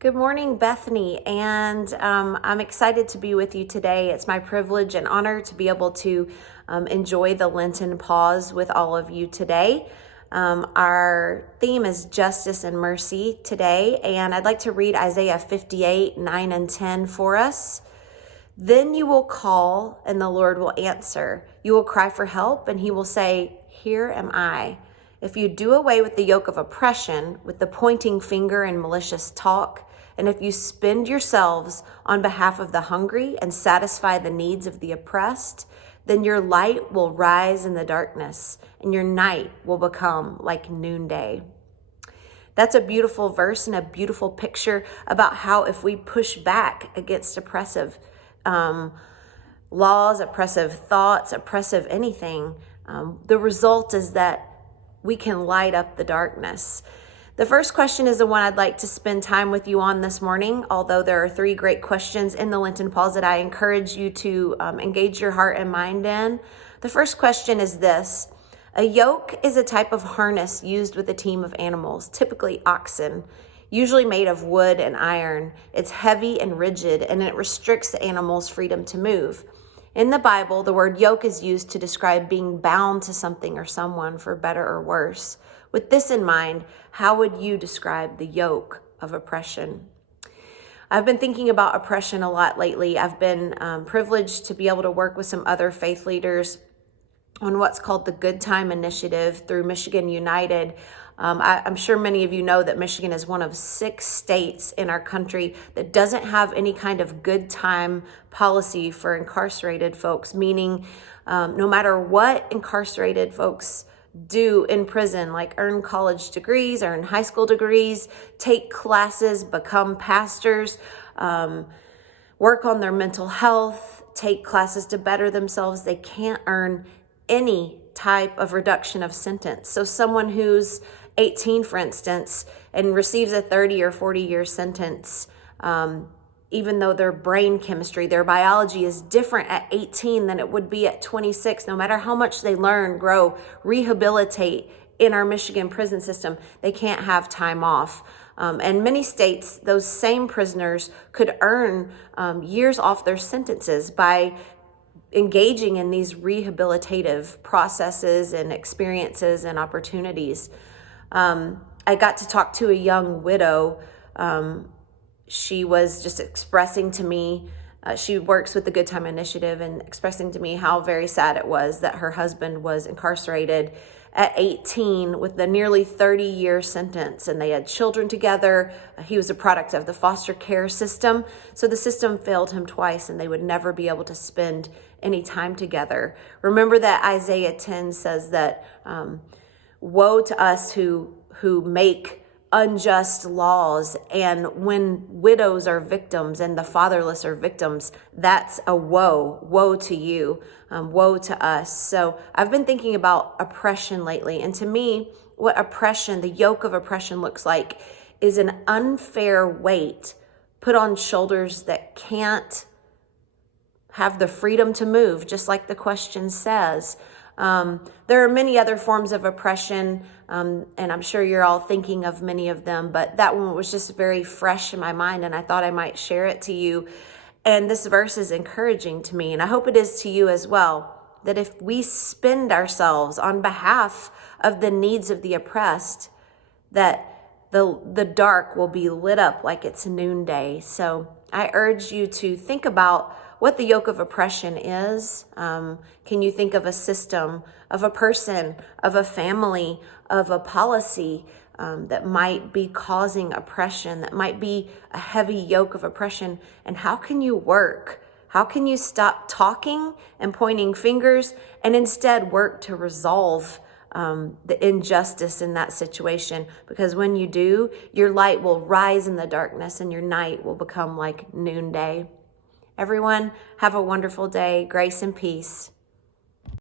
Good morning, Bethany, and I'm excited to be with you today. It's my privilege and honor to be able to enjoy the Lenten pause with all of you today. Our theme is justice and mercy today, and I'd like to read Isaiah 58, 9 and 10 for us. Then you will call, and the Lord will answer. You will cry for help, and he will say, "Here am I." If you do away with the yoke of oppression, with the pointing finger and malicious talk, and if you spend yourselves on behalf of the hungry and satisfy the needs of the oppressed, then your light will rise in the darkness, and your night will become like noonday. That's a beautiful verse and a beautiful picture about how if we push back against oppressive laws, oppressive thoughts, oppressive anything, the result is that we can light up the darkness. The first question is the one I'd like to spend time with you on this morning, although there are 3 great questions in the Lenten pause that I encourage you to engage your heart and mind in. The first question is this: a yoke is a type of harness used with a team of animals, typically oxen, usually made of wood and iron. It's heavy and rigid, and it restricts the animal's freedom to move. In the Bible, the word yoke is used to describe being bound to something or someone for better or worse. With this in mind, how would you describe the yoke of oppression? I've been thinking about oppression a lot lately. I've been privileged to be able to work with some other faith leaders on what's called the Good Time Initiative through Michigan United. I'm sure many of you know that Michigan is one of 6 states in our country that doesn't have any kind of good time policy for incarcerated folks, meaning no matter what incarcerated folks do in prison, like earn college degrees, earn high school degrees, take classes, become pastors, work on their mental health, take classes to better themselves, they can't earn any type of reduction of sentence. So someone who's 18, for instance, and receives a 30 or 40-year sentence, even though their brain chemistry, their biology is different at 18 than it would be at 26, no matter how much they learn, grow, rehabilitate in our Michigan prison system, they can't have time off. And many states, those same prisoners could earn years off their sentences by engaging in these rehabilitative processes and experiences and opportunities. I got to talk to a young widow. She was just expressing to me, she works with the Good Time Initiative, and expressing to me how very sad it was that her husband was incarcerated at 18 with a nearly 30-year sentence, and they had children together. He was a product of the foster care system, so the system failed him twice, and they would never be able to spend any time together. Remember that Isaiah 10 says that woe to us who make unjust laws, and when widows are victims and the fatherless are victims, that's a woe to you, woe to us. So I've been thinking about oppression lately, and to me, what oppression, the yoke of oppression looks like is an unfair weight put on shoulders that can't have the freedom to move, just like the question says. There are many other forms of oppression, and I'm sure you're all thinking of many of them, but that one was just very fresh in my mind, and I thought I might share it to you. And this verse is encouraging to me, and I hope it is to you as well, that if we spend ourselves on behalf of the needs of the oppressed, that the dark will be lit up like it's noonday. So I urge you to think about what the yoke of oppression is. Can you think of a system, of a person, of a family, of a policy that might be causing oppression, that might be a heavy yoke of oppression? And how can you work? How can you stop talking and pointing fingers and instead work to resolve the injustice in that situation? Because when you do, your light will rise in the darkness and your night will become like noonday. Everyone, have a wonderful day. Grace and peace.